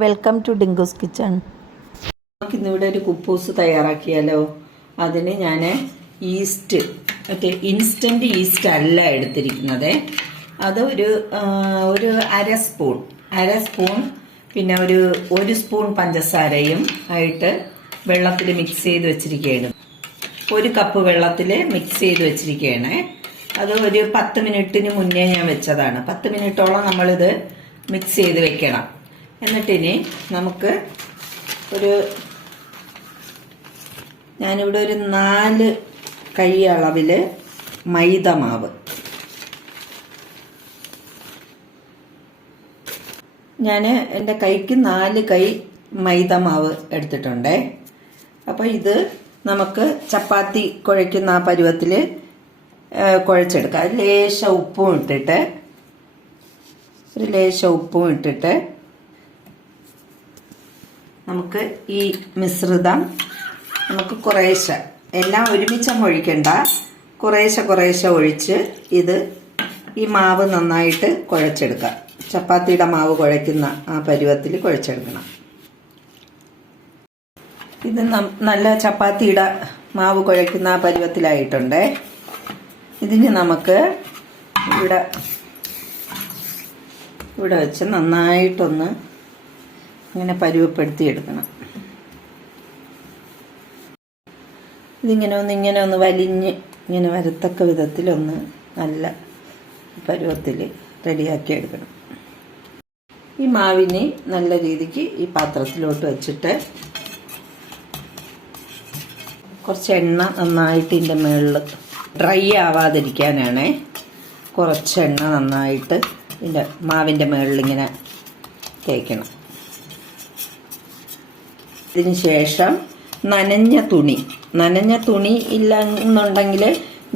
Welcome to ഡിങ്കൂസ് kitchen. നമുക്കിന്നിവിടെ ഒരു കുപ്പൂസ് തയ്യാറാക്കിയാലോ. അതിന് ഞാൻ ഈസ്റ്റ്, മറ്റേ ഇൻസ്റ്റൻറ്റ് ഈസ്റ്റ് അല്ല എടുത്തിരിക്കുന്നത്. അത് ഒരു അര സ്പൂൺ പിന്നെ ഒരു സ്പൂൺ പഞ്ചസാരയും ആയിട്ട് വെള്ളത്തിൽ മിക്സ് ചെയ്ത് വെച്ചിരിക്കുകയാണ്. ഒരു കപ്പ് വെള്ളത്തിൽ മിക്സ് ചെയ്ത് വെച്ചിരിക്കുകയാണ്. അത് ഒരു 10 മിനിറ്റിന് മുന്നേ ഞാൻ വെച്ചതാണ്. 10 മിനിറ്റോളം നമ്മളിത് മിക്സ് ചെയ്ത് വെക്കണം. എന്നിട്ടിനി നമുക്ക് ഞാനിവിടെ ഒരു 4 കൈ അളവിൽ മൈദ മാവ്, ഞാൻ എൻ്റെ കൈക്ക് 4 കൈ മൈദ മാവ് എടുത്തിട്ടുണ്ട്. അപ്പോൾ ഇത് നമുക്ക് ചപ്പാത്തി കുഴയ്ക്കുന്ന ആ പരുവത്തിൽ കുഴച്ചെടുക്കാം. ഒരു ലേശ ഉപ്പും ഇട്ടിട്ട് നമുക്ക് ഈ മിശ്രിതം നമുക്ക് കുറേശ്ശെ, എല്ലാം ഒരുമിച്ചങ്ങ് ഒഴിക്കണ്ട, കുറേശ്ശെ ഒഴിച്ച് ഈ മാവ് നന്നായിട്ട് കുഴച്ചെടുക്കാം. ചപ്പാത്തിയുടെ മാവ് കുഴയ്ക്കുന്ന ആ പരുവത്തിൽ കുഴച്ചെടുക്കണം. ഇത് നല്ല ചപ്പാത്തിയുടെ മാവ് കുഴയ്ക്കുന്ന ആ പരുവത്തിലായിട്ടുണ്ട്. ഇതിന് നമുക്ക് ഇവിടെ വെച്ച് നന്നായിട്ടൊന്ന് ഇങ്ങനെ പരുവപ്പെടുത്തി എടുക്കണം. ഇങ്ങനെ ഒന്ന് വലിഞ്ഞ് ഇങ്ങനെ വരത്തക്ക വിധത്തിലൊന്ന് നല്ല പരുവത്തിൽ റെഡിയാക്കി എടുക്കണം. ഈ മാവിനെ നല്ല രീതിക്ക് ഈ പാത്രത്തിലോട്ട് വെച്ചിട്ട് കുറച്ച് എണ്ണ നന്നായിട്ട് ഇതിൻ്റെ മുകളിൽ ഡ്രൈ ആവാതിരിക്കാനാണ് കുറച്ച് എണ്ണ നന്നായിട്ട് ഇതിൻ്റെ മാവിൻ്റെ മുകളിലിങ്ങനെ തേക്കണം. ഇതിന് ശേഷം നനഞ്ഞ തുണി ഇല്ല എന്നുണ്ടെങ്കിൽ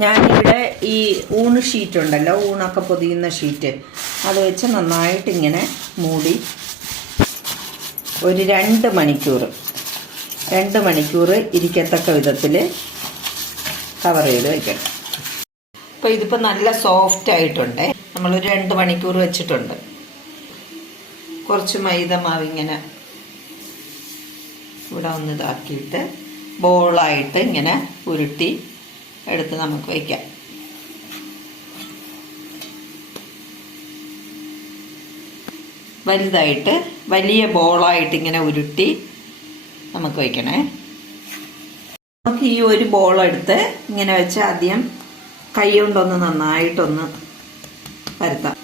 ഞാനിവിടെ ഈ ഊണ് ഷീറ്റ് ഉണ്ടല്ലോ, ഊണൊക്കെ പൊതിയുന്ന ഷീറ്റ്, അത് വെച്ച് നന്നായിട്ട് ഇങ്ങനെ മൂടി ഒരു 2 മണിക്കൂർ ഇരിക്കത്തക്ക വിധത്തിൽ കവർ ചെയ്ത് വയ്ക്കണം. അപ്പോൾ ഇതിപ്പോൾ നല്ല സോഫ്റ്റ് ആയിട്ടുണ്ട്. നമ്മളൊരു 2 മണിക്കൂർ വെച്ചിട്ടുണ്ട്. കുറച്ച് മൈദ മാവിങ്ങനെ ഇവിടെ ഒന്ന് ഇതാക്കിയിട്ട് ബോളായിട്ട് ഇങ്ങനെ ഉരുട്ടി എടുത്ത് നമുക്ക് വയ്ക്കാം. വലിയ ബോളായിട്ട് ഇങ്ങനെ ഉരുട്ടി നമുക്ക് വയ്ക്കണേ. നമുക്ക് ഈ ഒരു ബോൾ എടുത്ത് ഇങ്ങനെ വെച്ച് ആദ്യം കൈ കൊണ്ടൊന്ന് നന്നായിട്ടൊന്ന് പരത്താം.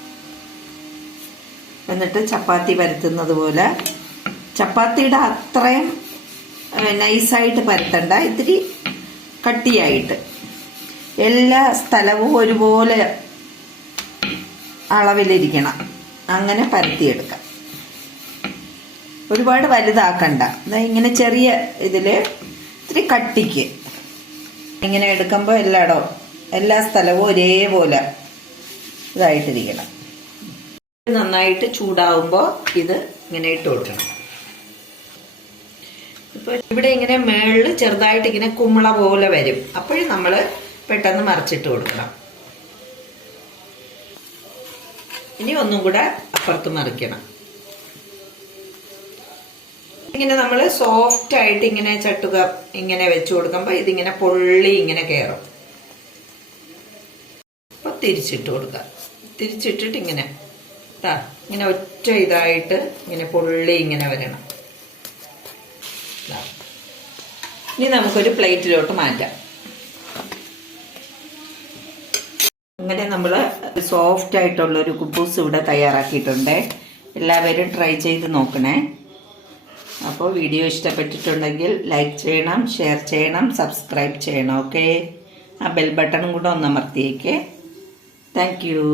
എന്നിട്ട് ചപ്പാത്തി പരത്തുന്നത് പോലെ, ചപ്പാത്തിയുടെ അത്രയും നൈസായിട്ട് പരത്തണ്ട, ഇത്തിരി കട്ടിയായിട്ട് എല്ലാ സ്ഥലവും ഒരുപോലെ അളവിലിരിക്കണം. അങ്ങനെ പരത്തിയെടുക്കാം. ഒരുപാട് വലുതാക്കണ്ട. ഇങ്ങനെ ചെറിയ ഇതിൽ ഇത്തിരി കട്ടിക്ക് ഇങ്ങനെ എടുക്കുമ്പോൾ എല്ലാ സ്ഥലവും ഒരേപോലെ ഇതായിട്ടിരിക്കണം. നന്നായിട്ട് ചൂടാവുമ്പോൾ ഇത് ഇങ്ങനെ ഇട്ട് കൊടുക്കണം. ഇപ്പോൾ ഇവിടെ ഇങ്ങനെ മേളിൽ ചെറുതായിട്ട് ഇങ്ങനെ കുമ്പള പോലെ വരും. അപ്പോഴും നമ്മൾ പെട്ടെന്ന് മറിച്ചിട്ട് കൊടുക്കണം. ഇനി ഒന്നും കൂടെ അപ്പുറത്ത് മറിക്കണം. ഇങ്ങനെ നമ്മൾ സോഫ്റ്റ് ആയിട്ട് ഇങ്ങനെ ചട്ടുക ഇങ്ങനെ വെച്ച് കൊടുക്കുമ്പോൾ ഇതിങ്ങനെ പൊള്ളി ഇങ്ങനെ കയറും. അപ്പോൾ തിരിച്ചിട്ട് കൊടുക്കുക. തിരിച്ചിട്ടിട്ട് ഇങ്ങനെ ഒറ്റ ഇതായിട്ട് ഇങ്ങനെ പൊള്ളി ഇങ്ങനെ വരണം. ഇനി നമുക്കൊരു പ്ലേറ്റിലോട്ട് മാറ്റാം. അങ്ങനെ നമ്മൾ സോഫ്റ്റ് ആയിട്ടുള്ളൊരു കുബൂസ് ഇവിടെ തയ്യാറാക്കിയിട്ടുണ്ട്. എല്ലാവരും ട്രൈ ചെയ്ത് നോക്കണേ. അപ്പോൾ വീഡിയോ ഇഷ്ടപ്പെട്ടിട്ടുണ്ടെങ്കിൽ ലൈക്ക് ചെയ്യണം, ഷെയർ ചെയ്യണം, സബ്സ്ക്രൈബ് ചെയ്യണം. ഓക്കെ, ആ ബെൽ ബട്ടണും കൂടെ ഒന്ന് അമർത്തിയേക്കേ. Thank you.